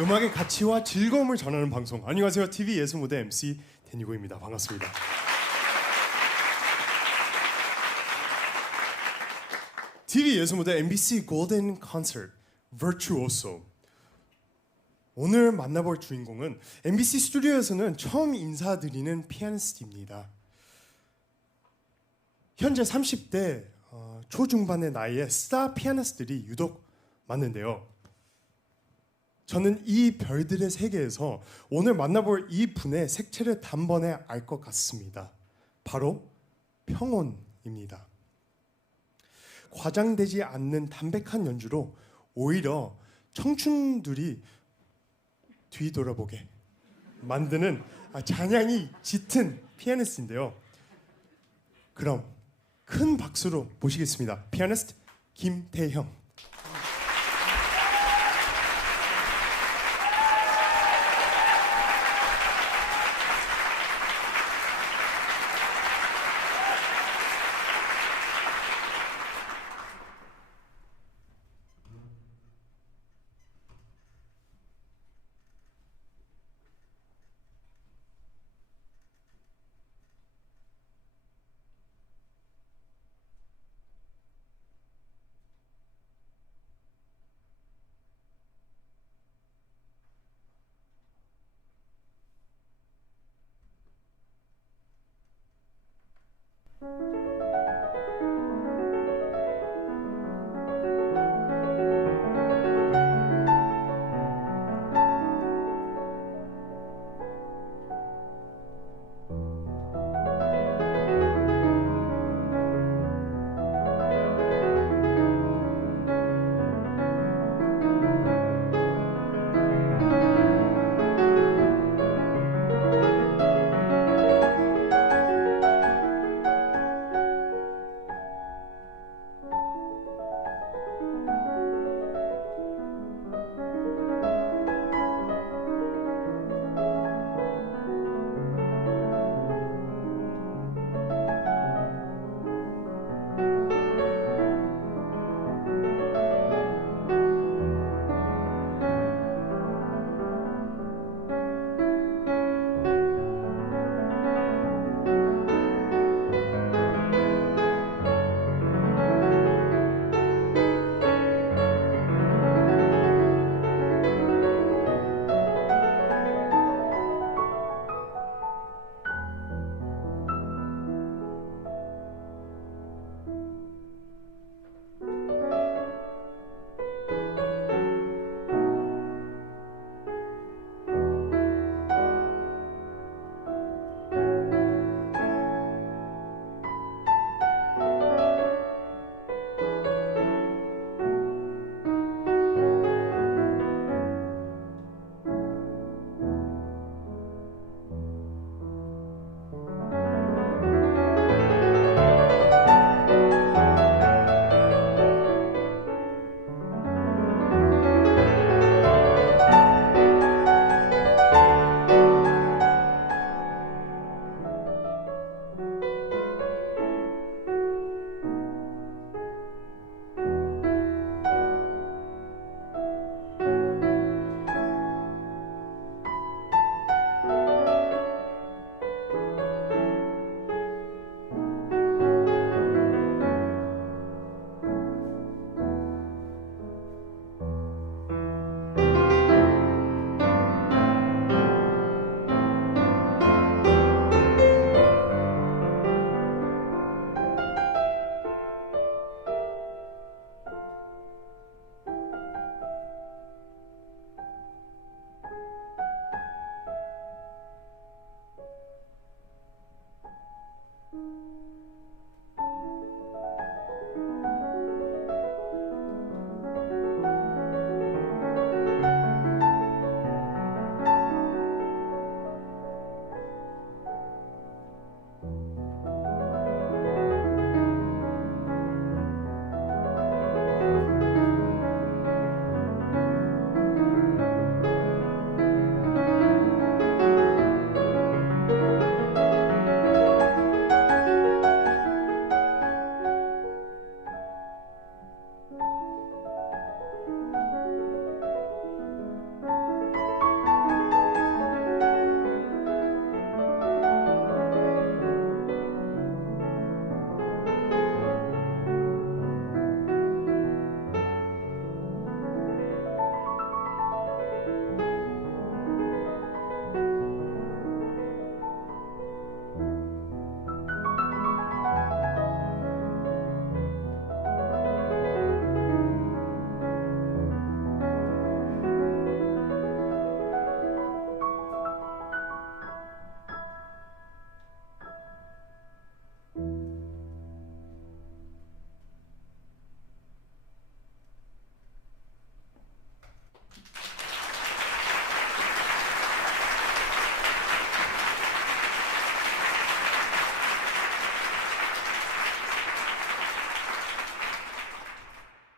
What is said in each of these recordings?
음악의 가치와 즐거움을 전하는 방송. 안녕하세요. TV 예술무대 MC 데니고입니다. 반갑습니다. TV 예술무대 MBC 골든 콘서트 버추오소. 오늘 만나볼 주인공은 MBC 스튜디오에서는 처음 인사드리는 피아니스트입니다. 현재 30대 초중반의 나이에 스타 피아니스트들이 유독 많은데요. 저는 이 별들의 세계에서 오늘 만나볼 이 분의 색채를 단번에 알 것 같습니다. 바로 평온입니다. 과장되지 않는 담백한 연주로 오히려 청춘들이 뒤돌아보게 만드는 잔향이 짙은 피아니스트인데요. 그럼 큰 박수로 모시겠습니다. 피아니스트 김태형.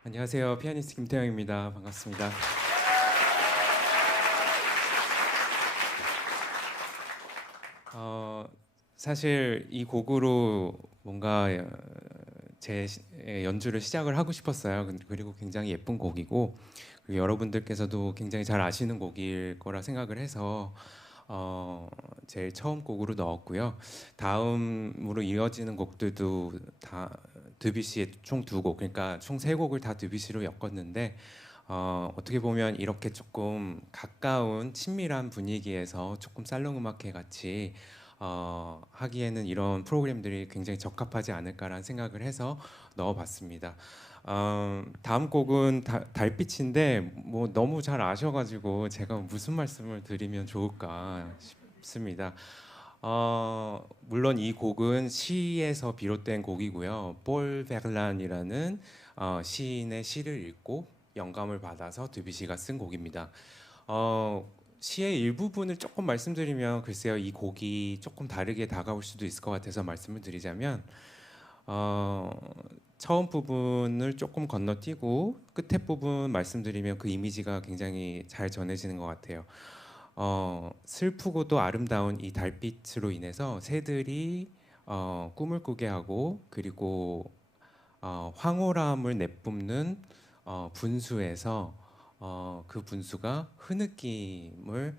안녕하세요. 피아니스트 김태형입니다. 반갑습니다. 어, 사실 이 곡으로 뭔가 연주를 시작을 하고 싶었어요. 그리고 굉장히 예쁜 곡이고 그리고 여러분들께서도 굉장히 잘 아시는 곡일 거라 생각을 해서 어, 제일 처음 곡으로 넣었고요. 다음으로 이어지는 곡들도 다 드뷔시의 총 두 곡, 그러니까 총 세 곡을 다 드뷔시로 엮었는데 어떻게 보면 이렇게 조금 가까운 친밀한 분위기에서 조금 살롱 음악회 같이 하기에는 이런 프로그램들이 굉장히 적합하지 않을까라는 생각을 해서 넣어봤습니다. 다음 곡은 달빛인데 뭐 너무 잘 아셔가지고 제가 무슨 말씀을 드리면 좋을까 싶습니다. 물론 이 곡은 시에서 비롯된 곡이고요. 볼 베를란이라는 시인의 시를 읽고 영감을 받아서 드뷔시가 쓴 곡입니다. 어, 시의 일부분을 조금 말씀드리면 글쎄요, 이 곡이 조금 다르게 다가올 수도 있을 것 같아서 말씀을 드리자면 어, 처음 부분을 조금 건너뛰고 끝에 부분 말씀드리면 그 이미지가 굉장히 잘 전해지는 것 같아요. 슬프고도 아름다운 이 달빛으로 인해서 새들이 꿈을 꾸게 하고 그리고 황홀함을 내뿜는 분수에서 그 분수가 흐느낌을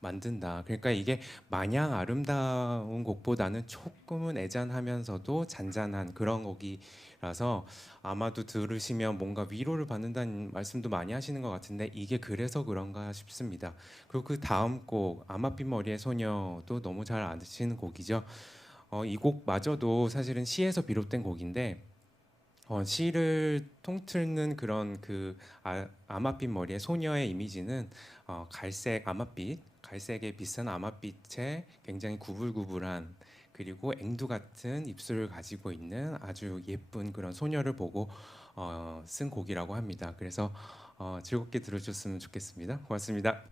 만든다. 그러니까 이게 마냥 아름다운 곡보다는 조금은 애잔하면서도 잔잔한 그런 곡이라서 아마도 들으시면 뭔가 위로를 받는다는 말씀도 많이 하시는 것 같은데 이게 그래서 그런가 싶습니다. 그리고 그 다음 곡 아마빛 머리의 소녀도 너무 잘 아시는 곡이죠. 이 곡마저도 사실은 시에서 비롯된 곡인데 시를 통틀는 그런 그 아마빛 머리의 소녀의 이미지는 갈색 아마빛, 갈색에 비싼 아마빛에 굉장히 구불구불한 그리고 앵두 같은 입술을 가지고 있는 아주 예쁜 그런 소녀를 보고 쓴 곡이라고 합니다. 그래서 즐겁게 들어주셨으면 좋겠습니다. 고맙습니다.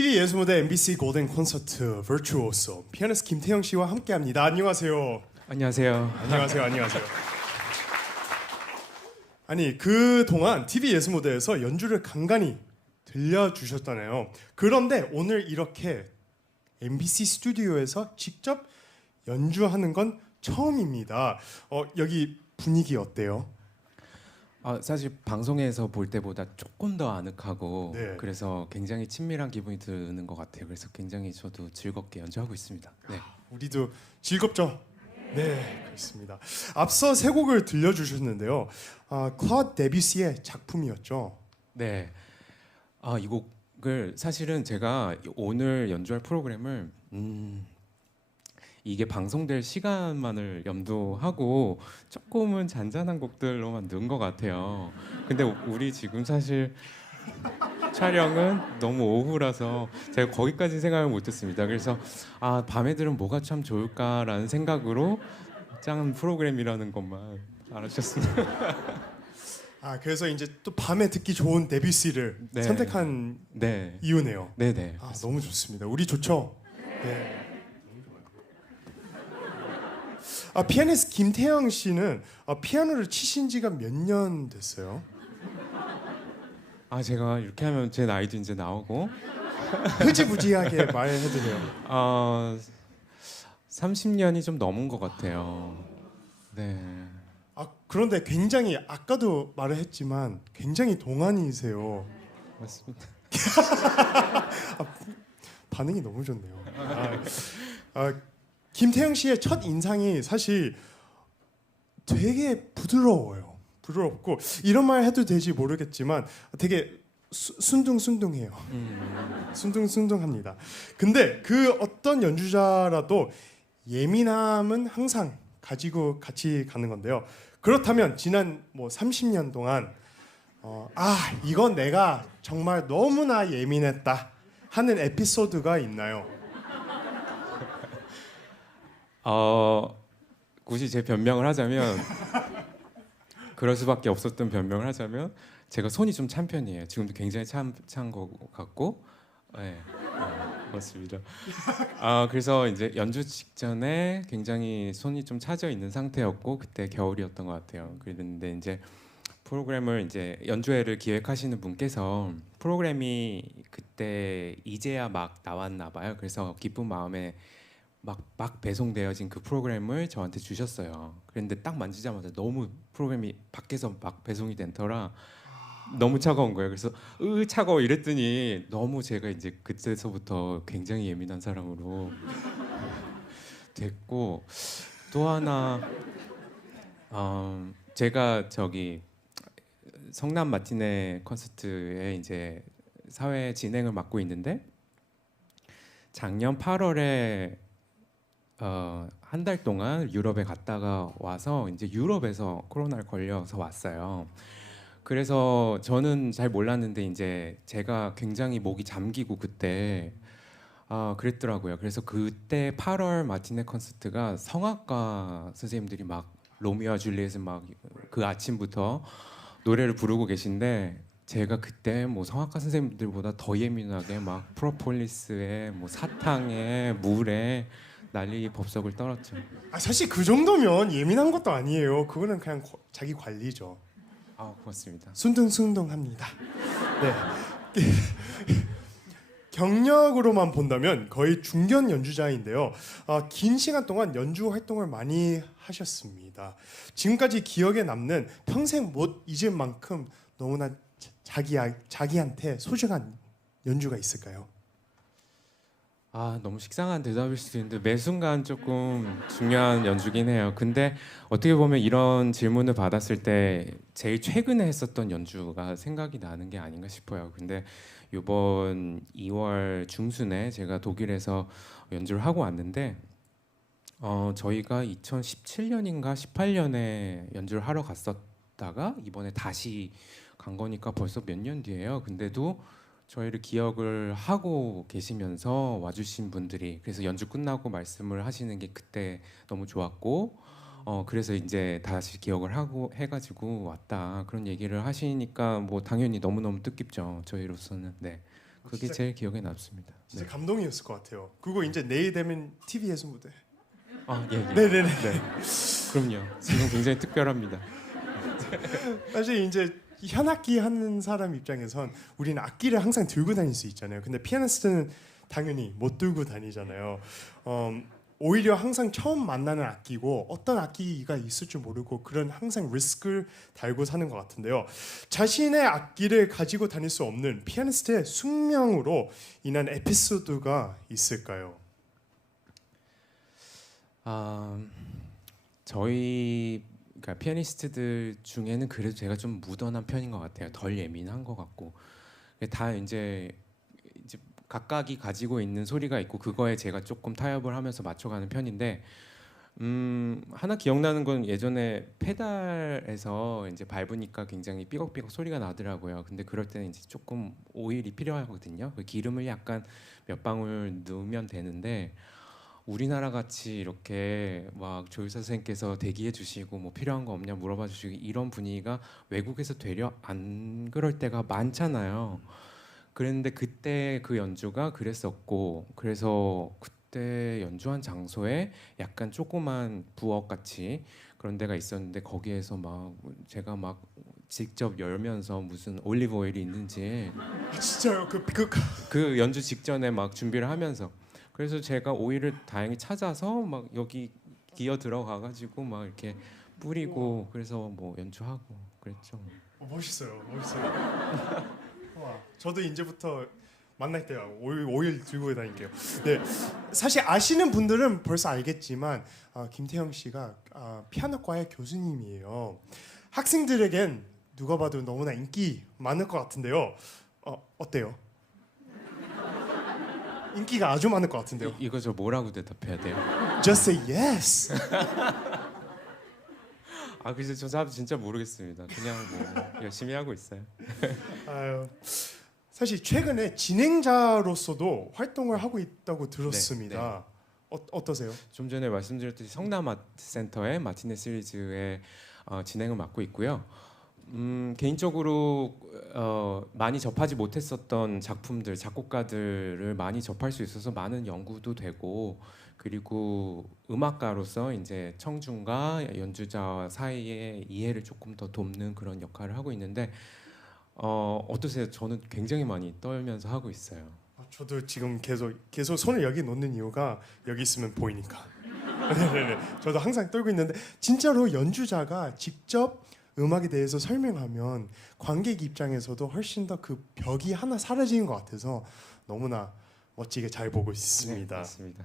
TV 예술무대 MBC 골든 콘서트 버추오소 피아니스트 김태형 씨와 함께합니다. 안녕하세요. 안녕하세요. 안녕하세요. 안녕하세요. 아니 그 동안 TV 예술무대에서 연주를 간간히 들려주셨잖아요. 그런데 오늘 이렇게 MBC 스튜디오에서 직접 연주하는 건 처음입니다. 여기 분위기 어때요? 사실 방송에서 볼 때보다 조금 더 아늑하고 네. 그래서 굉장히 친밀한 기분이 드는 것 같아요. 그래서 굉장히 저도 즐겁게 연주하고 있습니다. 네. 우리도 즐겁죠? 네, 그렇습니다. 앞서 세 곡을 들려주셨는데요. 클라우드 데뷔시의 작품이었죠. 네. 이 곡을 사실은 제가 오늘 연주할 프로그램을 이게 방송될 시간만을 염두하고 조금은 잔잔한 곡들로만 넣은 것 같아요. 근데 우리 지금 사실 촬영은 너무 오후라서 제가 거기까지 생각을 못했습니다. 그래서 밤에 들으면 뭐가 참 좋을까라는 생각으로 짠 프로그램이라는 것만 알아주셨습니다. 그래서 이제 또 밤에 듣기 좋은 데뷔시를 네. 선택한 네, 이유네요. 네네. 너무 좋습니다. 우리 좋죠? 네. 피아니스트 김태형 씨는 피아노를 치신 지가 몇 년 됐어요? 제가 이렇게 하면 제 나이도 이제 나오고 흐지부지하게 말해도 돼요. 30년이 좀 넘은 것 같아요. 네. 그런데 굉장히 아까도 말을 했지만 굉장히 동안이세요. 맞습니다. 반응이 너무 좋네요. 김태형 씨의 첫 인상이 사실 되게 부드러워요. 부드럽고 이런 말 해도 될지 모르겠지만 되게 순둥순둥해요. 순둥순둥합니다. 근데 그 어떤 연주자라도 예민함은 항상 가지고 같이 가는 건데요. 그렇다면 지난 30년 동안 이건 내가 정말 너무나 예민했다 하는 에피소드가 있나요? 굳이 제 변명을 하자면 그럴 수밖에 없었던 변명을 하자면 제가 손이 좀 찬 편이에요. 지금도 굉장히 찬 것 같고, 네, 맞습니다. 그래서 이제 연주 직전에 굉장히 손이 좀 차져 있는 상태였고 그때 겨울이었던 것 같아요. 그랬는데 이제 프로그램을 이제 연주회를 기획하시는 분께서 프로그램이 그때 이제야 막 나왔나 봐요. 그래서 기쁜 마음에 막 배송되어진 그 프로그램을 저한테 주셨어요. 그런데 딱 만지자마자 너무 프로그램이 밖에서 막 배송이 된 터라 너무 차가운 거예요. 그래서 차가워 이랬더니 너무 제가 이제 그때서부터 굉장히 예민한 사람으로 됐고 또 하나 제가 저기 성남 마티네 콘서트에 이제 사회 진행을 맡고 있는데 작년 8월에 한 달 동안 유럽에 갔다가 와서 이제 유럽에서 코로나를 걸려서 왔어요. 그래서 저는 잘 몰랐는데 이제 제가 굉장히 목이 잠기고 그때 그랬더라고요. 그래서 그때 8월 마티네 콘서트가 성악가 선생님들이 막 로미오와 줄리엣을 막 그 아침부터 노래를 부르고 계신데 제가 그때 성악가 선생님들보다 더 예민하게 막 프로폴리스에 사탕에 물에 난리 법석을 떨었죠. 사실 그 정도면 예민한 것도 아니에요. 그거는 그냥 자기 관리죠. 고맙습니다. 순둥순둥합니다. 네. 경력으로만 본다면 거의 중견 연주자인데요. 긴 시간 동안 연주 활동을 많이 하셨습니다. 지금까지 기억에 남는 평생 못 잊을 만큼 너무나 자기한테 소중한 연주가 있을까요? 너무 식상한 대답일 수도 있는데 매 순간 조금 중요한 연주긴 해요. 근데 어떻게 보면 이런 질문을 받았을 때 제일 최근에 했었던 연주가 생각이 나는 게 아닌가 싶어요. 근데 이번 2월 중순에 제가 독일에서 연주를 하고 왔는데 저희가 2017년인가 18년에 연주를 하러 갔었다가 이번에 다시 간 거니까 벌써 몇 년 뒤예요. 근데도 저희를 기억을 하고 계시면서 와주신 분들이 그래서 연주 끝나고 말씀을 하시는 게 그때 너무 좋았고 그래서 이제 다시 기억을 하고 해가지고 왔다 그런 얘기를 하시니까 당연히 너무너무 뜻깊죠 저희로서는. 네, 그게 진짜- 제일 기억에 남습니다. 진짜 네. 감동이었을 것 같아요. 그거 이제 내일 되면 TV 예술 무대. 아, 예, 예. 네네네. 네. 그럼요. 지금 굉장히 특별합니다. 사실 이제 현악기 하는 사람 입장에선 우리는 악기를 항상 들고 다닐 수 있잖아요. 근데 피아니스트는 당연히 못 들고 다니잖아요. 오히려 항상 처음 만나는 악기고 어떤 악기가 있을 줄 모르고 그런 항상 리스크를 달고 사는 것 같은데요. 자신의 악기를 가지고 다닐 수 없는 피아니스트의 숙명으로 인한 에피소드가 있을까요? 아, 저희 그러니까 피아니스트들 중에는 그래도 제가 좀 무던한 편인 것 같아요. 덜 예민한 것 같고 다 이제 각각이 가지고 있는 소리가 있고 그거에 제가 조금 타협을 하면서 맞춰가는 편인데 하나 기억나는 건 예전에 페달에서 이제 밟으니까 굉장히 삐걱삐걱 소리가 나더라고요. 근데 그럴 때는 이제 조금 오일이 필요하거든요. 그 기름을 약간 몇 방울 넣으면 되는데 우리나라 같이 이렇게 막 조율사 선생님께서 대기해 주시고 뭐 필요한 거 없냐 물어봐 주시고 이런 분위기가 외국에서 되려 안 그럴 때가 많잖아요. 그랬는데 그때 그 연주가 그랬었고 그래서 그때 연주한 장소에 약간 조그만 부엌 같이 그런 데가 있었는데 거기에서 막 제가 막 직접 열면서 무슨 올리브 오일이 있는지 아, 진짜요? 그 연주 직전에 막 준비를 하면서 그래서 제가 오일을 다행히 찾아서 막 여기 기어 들어가 가지고 막 이렇게 뿌리고 그래서 뭐 연주하고 그랬죠. 멋있어요. 와, 저도 이제부터 만날 때 오일 들고 다닐게요. 네, 사실 아시는 분들은 벌써 알겠지만 김태형 씨가 피아노과의 교수님이에요. 학생들에겐 누가 봐도 너무나 인기 많을 것 같은데요. 어때요? 인기가 아주 많을 것 같은데요. 이거 저 뭐라고 대답해야 돼요? Just say yes. 아 글쎄 저 진짜 모르겠습니다. 그냥 뭐 열심히 하고 있어요. 아유, 사실 최근에 진행자로서도 활동을 하고 있다고 들었습니다. 어떠세요? 좀 전에 말씀드렸듯이 성남 아트 센터의 마티네 시리즈의 진행을 맡고 있고요. 개인적으로 많이 접하지 못했었던 작품들, 작곡가들을 많이 접할 수 있어서 많은 연구도 되고 그리고 음악가로서 이제 청중과 연주자 사이의 이해를 조금 더 돕는 그런 역할을 하고 있는데 어떠세요? 저는 굉장히 많이 떨면서 하고 있어요. 저도 지금 계속 손을 여기 놓는 이유가 여기 있으면 보이니까. 네네네. 저도 항상 떨고 있는데 진짜로 연주자가 직접 음악에 대해서 설명하면 관객 입장에서도 훨씬 더 그 벽이 하나 사라지는 것 같아서 너무나 멋지게 잘 보고 네, 있습니다. 맞습니다.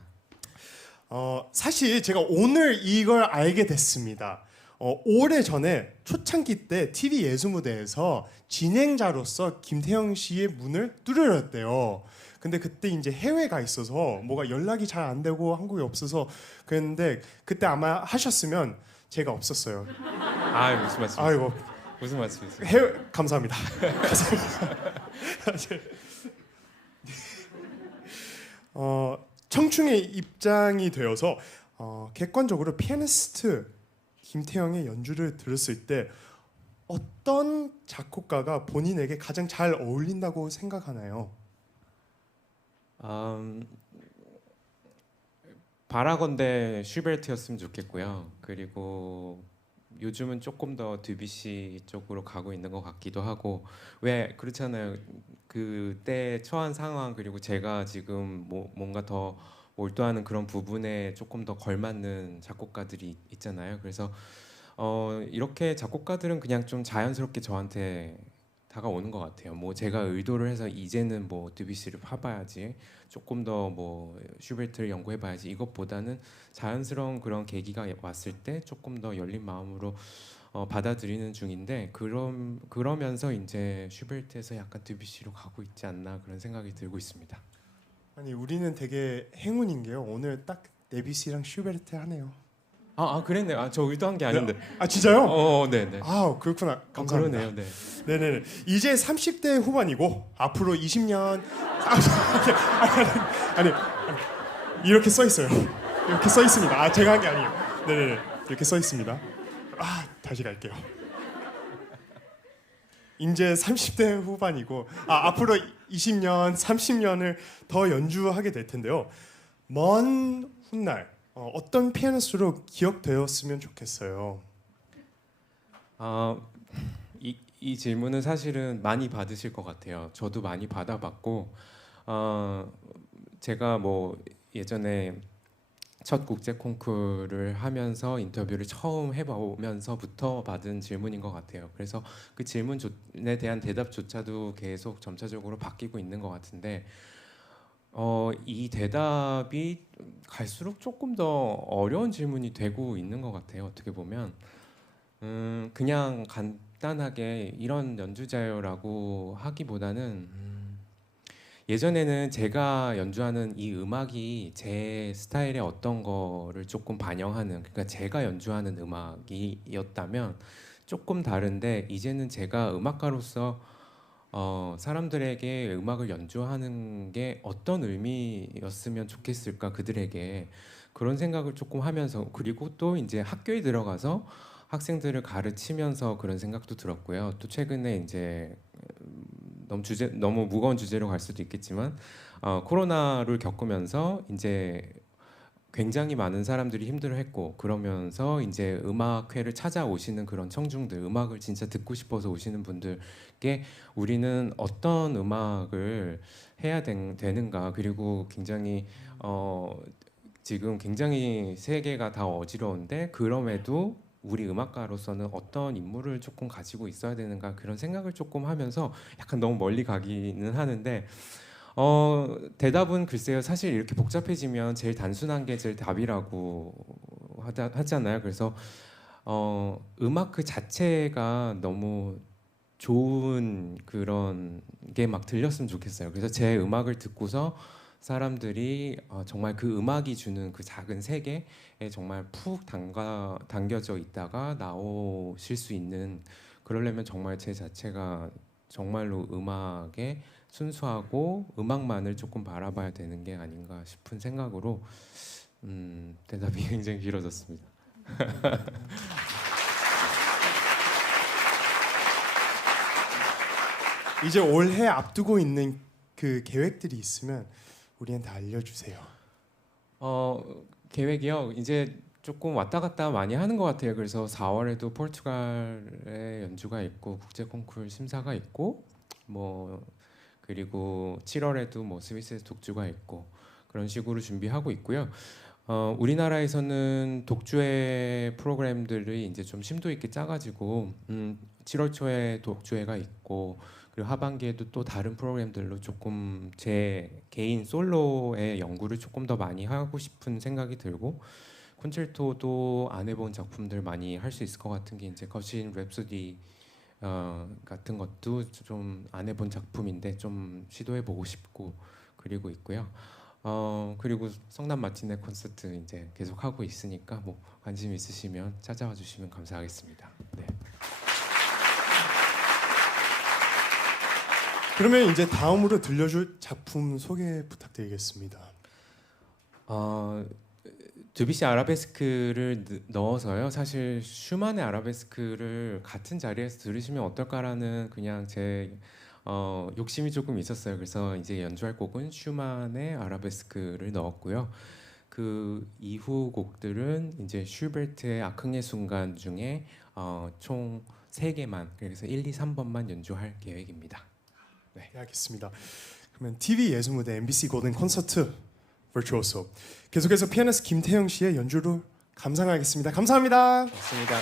사실 제가 오늘 이걸 알게 됐습니다. 오래 전에 초창기 때 TV 예술무대에서 진행자로서 김태형 씨의 문을 두드렸대요. 근데 그때 이제 해외가 있어서 뭐가 연락이 잘 안 되고 한국에 없어서 그랬는데 그때 아마 하셨으면 제가 없었어요. 아 무슨 말씀이세요? 아이고 무슨 말씀이세요? 해외 감사합니다. 감사합니다. 청중의 입장이 되어서 객관적으로 피아니스트 김태형의 연주를 들었을 때 어떤 작곡가가 본인에게 가장 잘 어울린다고 생각하나요? 바라건대 슈베르트였으면 좋겠고요. 그리고 요즘은 조금 더 드뷔시 쪽으로 가고 있는 것 같기도 하고 왜 그렇잖아요. 그때 처한 상황 그리고 제가 지금 뭔가 더 몰두하는 그런 부분에 조금 더 걸맞는 작곡가들이 있잖아요. 그래서 이렇게 작곡가들은 그냥 좀 자연스럽게 저한테 다가오는 것 같아요. 뭐 제가 의도를 해서 이제는 뭐 드뷔시를 파봐야지, 조금 더 뭐 슈베르트를 연구해봐야지 이것보다는 자연스러운 그런 계기가 왔을 때 조금 더 열린 마음으로 받아들이는 중인데 그러면서 이제 슈베르트에서 약간 드뷔시로 가고 있지 않나 그런 생각이 들고 있습니다. 아니 우리는 되게 행운인 게요. 오늘 딱 데뷔시랑 슈베르트 하네요. 그랬네요. 저 의도한 게 아닌데. 아 진짜요? 네네. 아 그렇구나. 감사합니다. 그러네요. 네. 네네. 이제 30대 후반이고 앞으로 20년 아니 이렇게 써 있어요. 이렇게 써 있습니다. 제가 한 게 아니에요. 네네. 이렇게 써 있습니다. 다시 갈게요. 이제 30대 후반이고 앞으로 20년, 30년을 더 연주하게 될 텐데요. 먼 훗날 어떤 피아니스트로 기억되었으면 좋겠어요. 아, 이 질문은 사실은 많이 받으실 것 같아요. 저도 많이 받아봤고, 어, 제가 뭐 예전에 첫 국제 콩쿠르를 하면서 인터뷰를 처음 해보면서부터 받은 질문인 것 같아요. 그래서 그 질문에 대한 대답조차도 계속 점차적으로 바뀌고 있는 것 같은데, 이 대답이 갈수록 조금 더 어려운 질문이 되고 있는 것 같아요. 어떻게 보면. 그냥 간단하게 이런 연주자요라고 하기보다는 예전에는 제가 연주하는 이 음악이 제 스타일의 어떤 거를 조금 반영하는, 그러니까 제가 연주하는 음악이었다면 조금 다른데, 이제는 제가 음악가로서 사람들에게 음악을 연주하는 게 어떤 의미였으면 좋겠을까, 그들에게 그런 생각을 조금 하면서, 그리고 또 이제 학교에 들어가서 학생들을 가르치면서 그런 생각도 들었고요. 또 최근에 이제 너무 무거운 주제로 갈 수도 있겠지만 코로나를 겪으면서 이제 굉장히 많은 사람들이 힘들어했고, 그러면서 이제 음악회를 찾아오시는 그런 청중들, 음악을 진짜 듣고 싶어서 오시는 분들께 우리는 어떤 음악을 해야 되는가, 그리고 굉장히 지금 굉장히 세계가 다 어지러운데 그럼에도 우리 음악가로서는 어떤 인물을 조금 가지고 있어야 되는가, 그런 생각을 조금 하면서 약간 너무 멀리 가기는 하는데, 대답은 글쎄요. 사실 이렇게 복잡해지면 제일 단순한 게 제일 답이라고 하잖아요. 그래서 음악 그 자체가 너무 좋은 그런 게 막 들렸으면 좋겠어요. 그래서 제 음악을 듣고서 사람들이 정말 그 음악이 주는 그 작은 세계에 정말 푹 담겨져 있다가 나오실 수 있는, 그러려면 정말 제 자체가 정말로 음악에 순수하고 음악만을 조금 바라봐야 되는 게 아닌가 싶은 생각으로 대답이 굉장히 길어졌습니다. 이제 올해 앞두고 있는 그 계획들이 있으면 우리한테 알려주세요. 어, 계획이요. 이제 조금 왔다 갔다 많이 하는 것 같아요. 그래서 4월에도 포르투갈에 연주가 있고 국제 콩쿠르 심사가 있고, 뭐 그리고 7월에도 뭐 스위스에서 독주가 있고, 그런 식으로 준비하고 있고요. 우리나라에서는 독주회 프로그램들이 이제 좀 심도 있게 짜가지고 7월 초에 독주회가 있고, 그리고 하반기에도 또 다른 프로그램들로 조금 제 개인 솔로의 연구를 조금 더 많이 하고 싶은 생각이 들고, 콘체르토도 안 해본 작품들 많이 할 수 있을 것 같은 게 이제 거신 랩소디 같은 것도 좀 안 해본 작품인데 좀 시도해 보고 싶고, 그리고 있고요. 그리고 성남 마틴네 콘서트 이제 계속 하고 있으니까 뭐 관심 있으시면 찾아와 주시면 감사하겠습니다. 네. 그러면 이제 다음으로 들려줄 작품 소개 부탁드리겠습니다. 어, 드뷔시 아라베스크를 넣어서요. 사실 슈만의 아라베스크를 같은 자리에서 들으시면 어떨까라는 그냥 제 욕심이 조금 있었어요. 그래서 이제 연주할 곡은 슈만의 아라베스크를 넣었고요. 그 이후 곡들은 이제 슈베르트의 아흥의 순간 중에 총 3개만, 그래서 1, 2, 3번만 연주할 계획입니다. 네. 네, 알겠습니다. 그러면 TV 예술무대 MBC 골든 콘서트 버추오소 계속해서 피아니스트 김태형 씨의 연주로 감상하겠습니다. 감사합니다. 고맙습니다.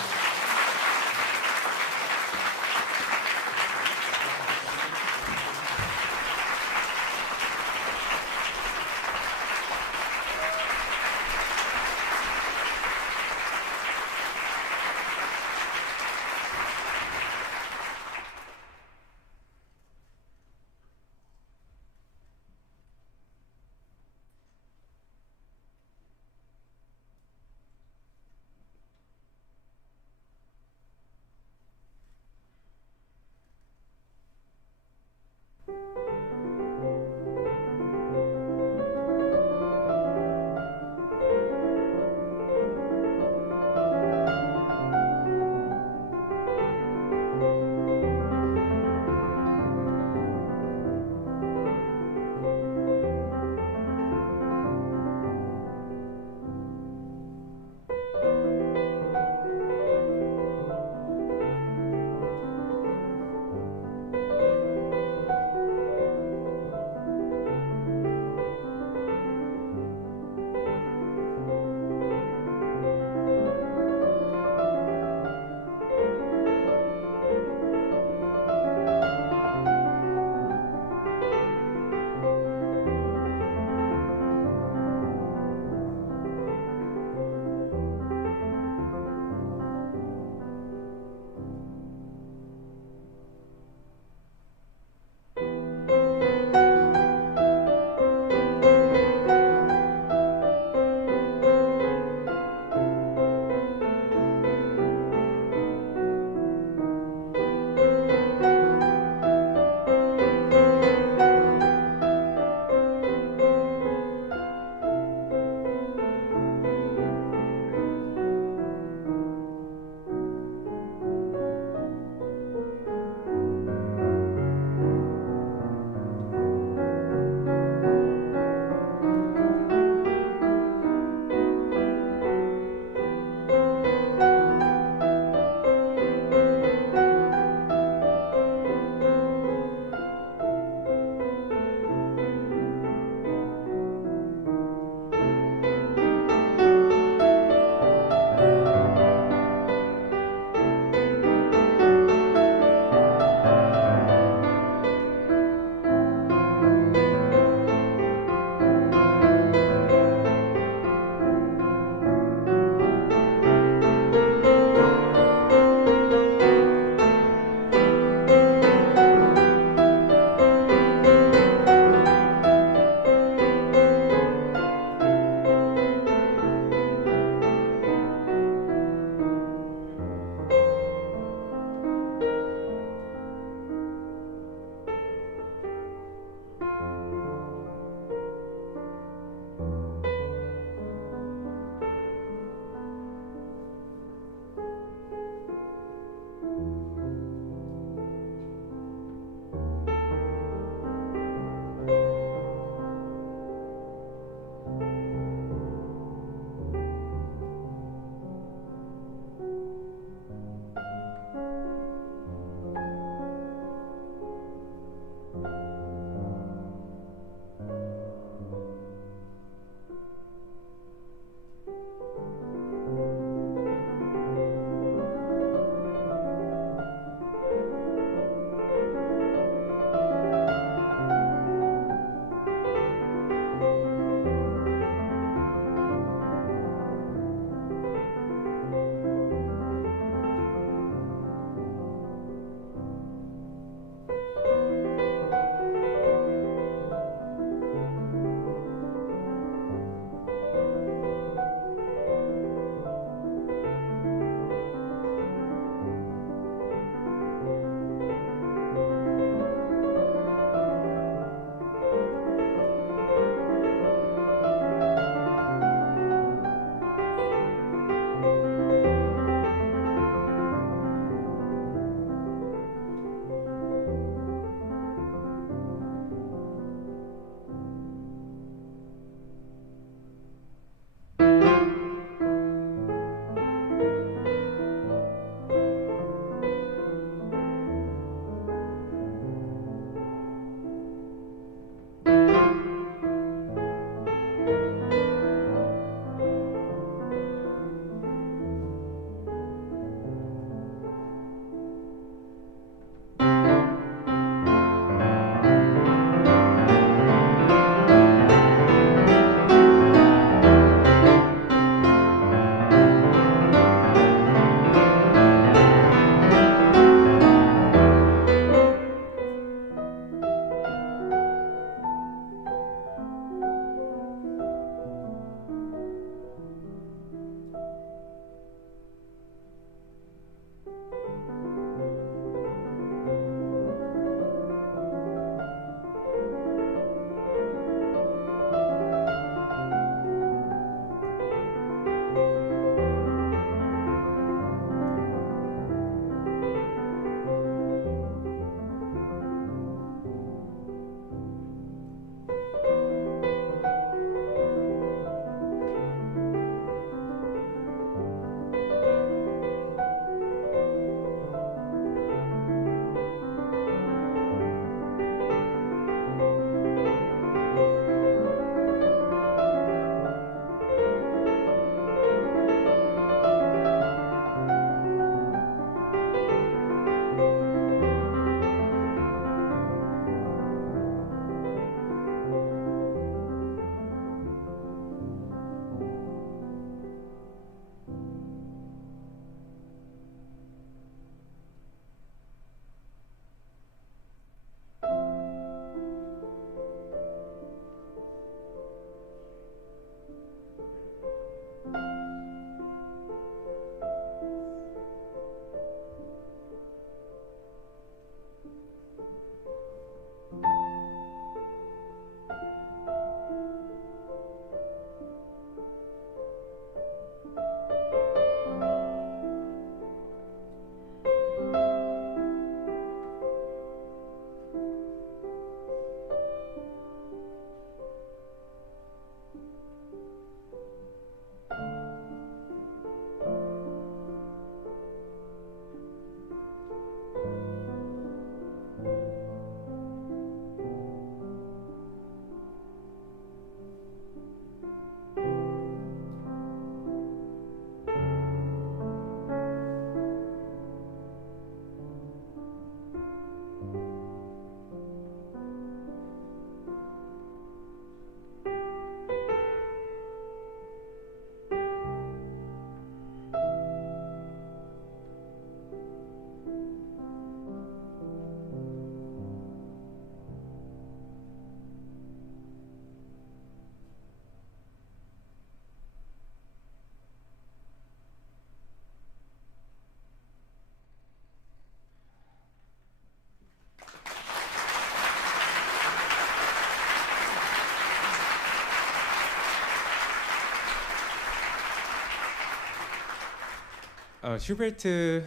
슈베르트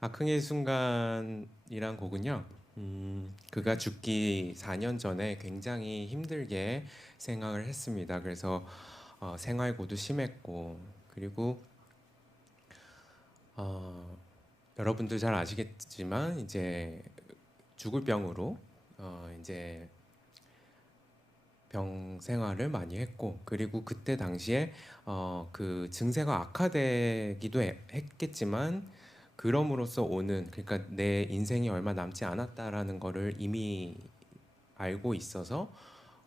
아흥의 순간이란 곡은요. 그가 죽기 4년 전에 굉장히 힘들게 생활을 했습니다. 그래서 생활고도 심했고, 그리고 여러분들 잘 아시겠지만 이제 죽을 병으로 이제 병 생활을 많이 했고, 그리고 그때 당시에 그 증세가 악화되기도 했겠지만 그럼으로써 오는, 그러니까 내 인생이 얼마 남지 않았다라는 거를 이미 알고 있어서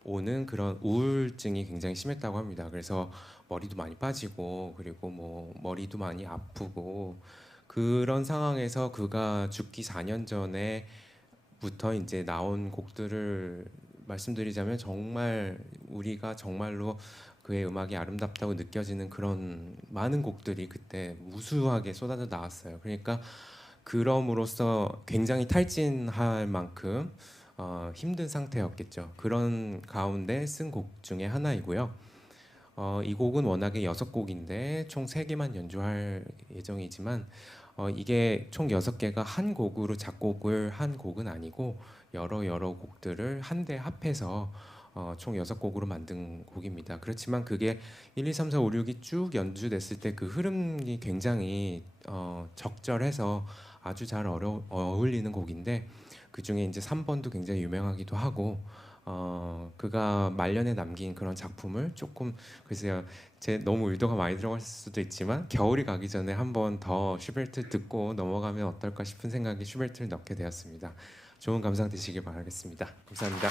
오는 그런 우울증이 굉장히 심했다고 합니다. 그래서 머리도 많이 빠지고, 그리고 뭐 머리도 많이 아프고, 그런 상황에서 그가 죽기 4년 전에부터 이제 나온 곡들을 말씀드리자면 정말 우리가 정말로 그의 음악이 아름답다고 느껴지는 그런 많은 곡들이 그때 무수하게 쏟아져 나왔어요. 그러니까 그럼으로써 굉장히 탈진할 만큼 힘든 상태였겠죠. 그런 가운데 쓴 곡 중에 하나이고요. 이 곡은 워낙에 6곡인데 총 3개만 연주할 예정이지만 이게 총 6개가 한 곡으로 작곡을 한 곡은 아니고 여러 곡들을 한데 합해서 총 6곡으로 만든 곡입니다. 그렇지만 그게 1, 2, 3, 4, 5, 6이 쭉 연주됐을 때 그 흐름이 굉장히 적절해서 아주 잘 어울리는 곡인데, 그 중에 이제 3번도 굉장히 유명하기도 하고, 그가 말년에 남긴 그런 작품을 조금, 글쎄요, 제 너무 의도가 많이 들어갔을 수도 있지만 겨울이 가기 전에 한 번 더 슈베르트 듣고 넘어가면 어떨까 싶은 생각에 슈베르트를 넣게 되었습니다. 좋은 감상 되시길 바라겠습니다. 감사합니다.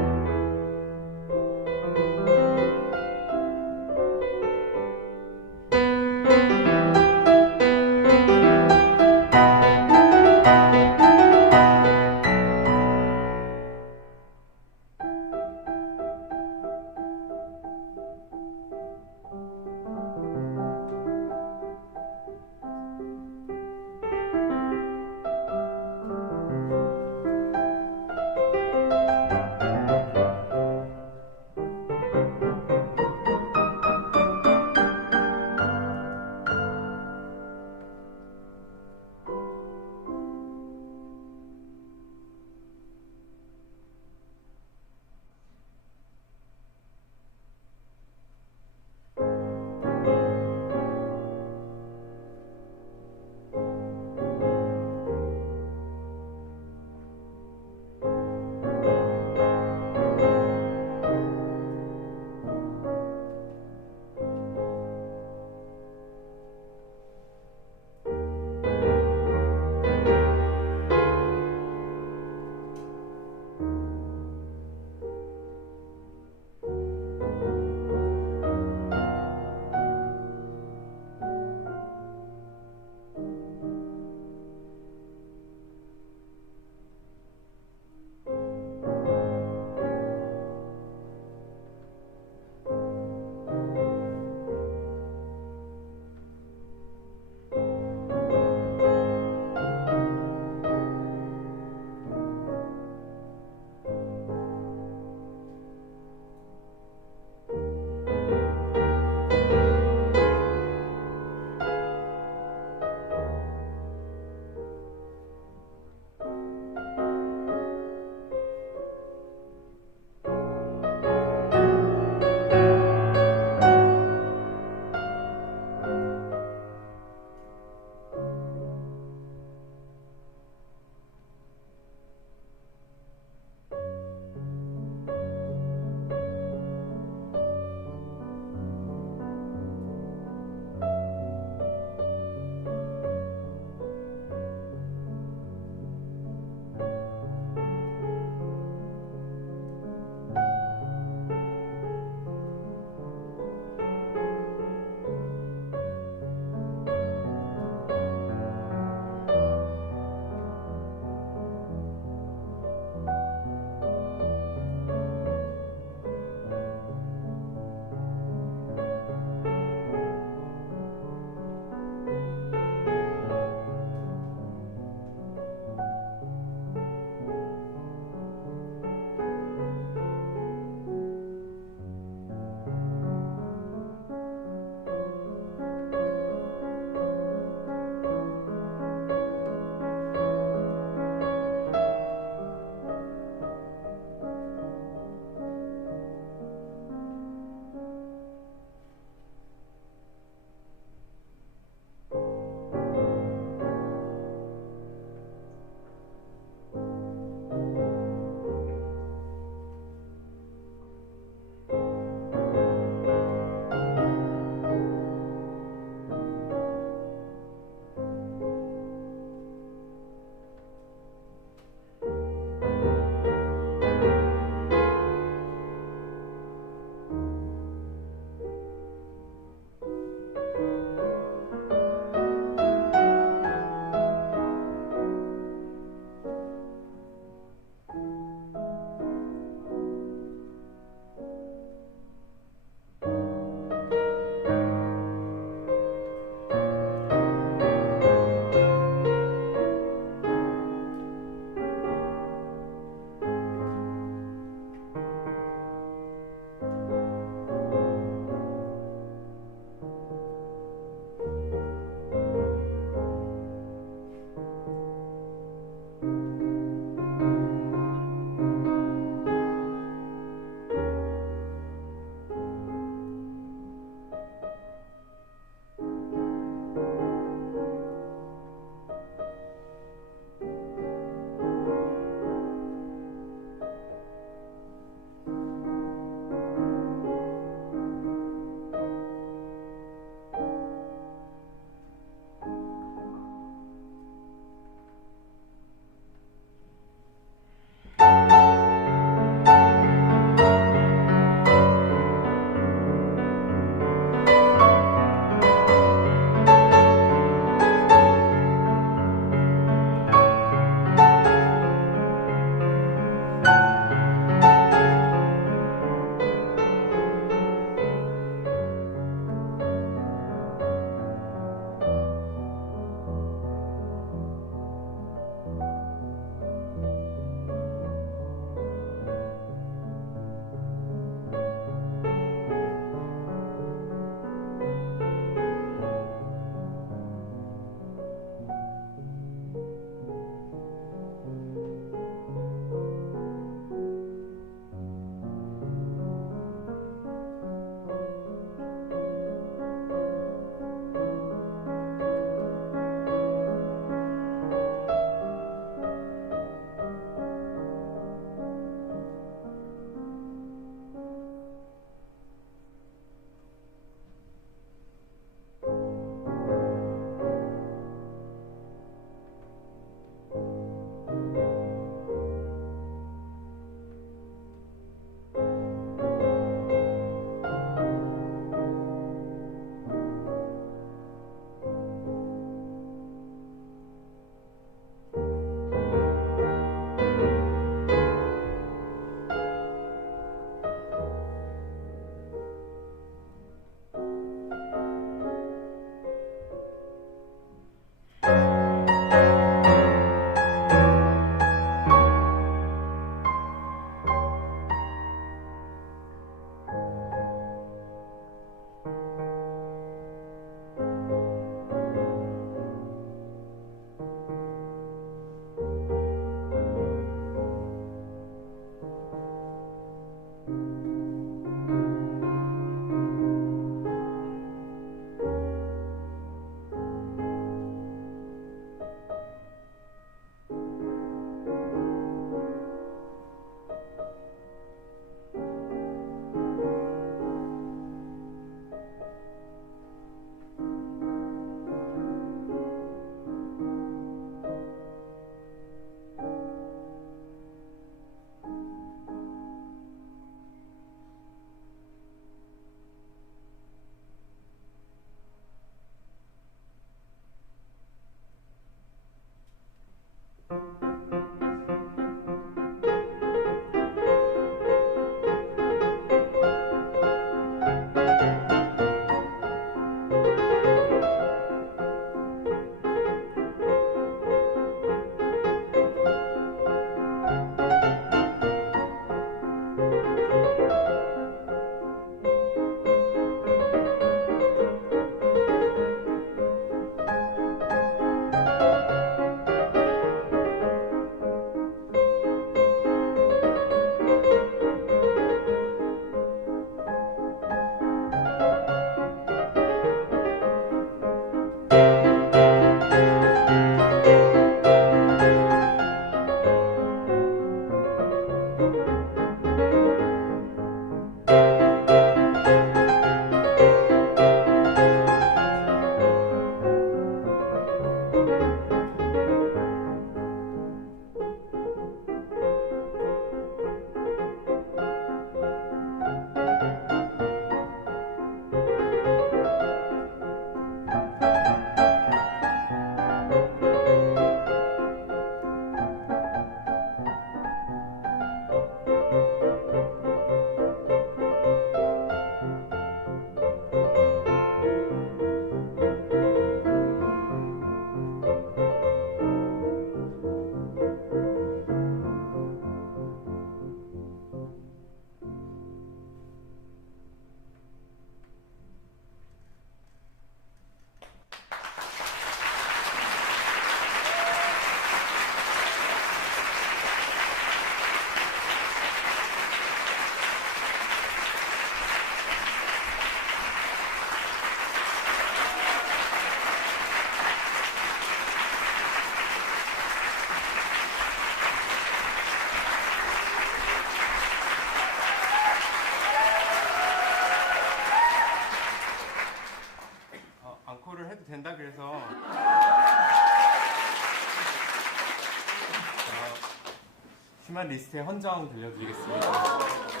리스트의 헌정 들려드리겠습니다.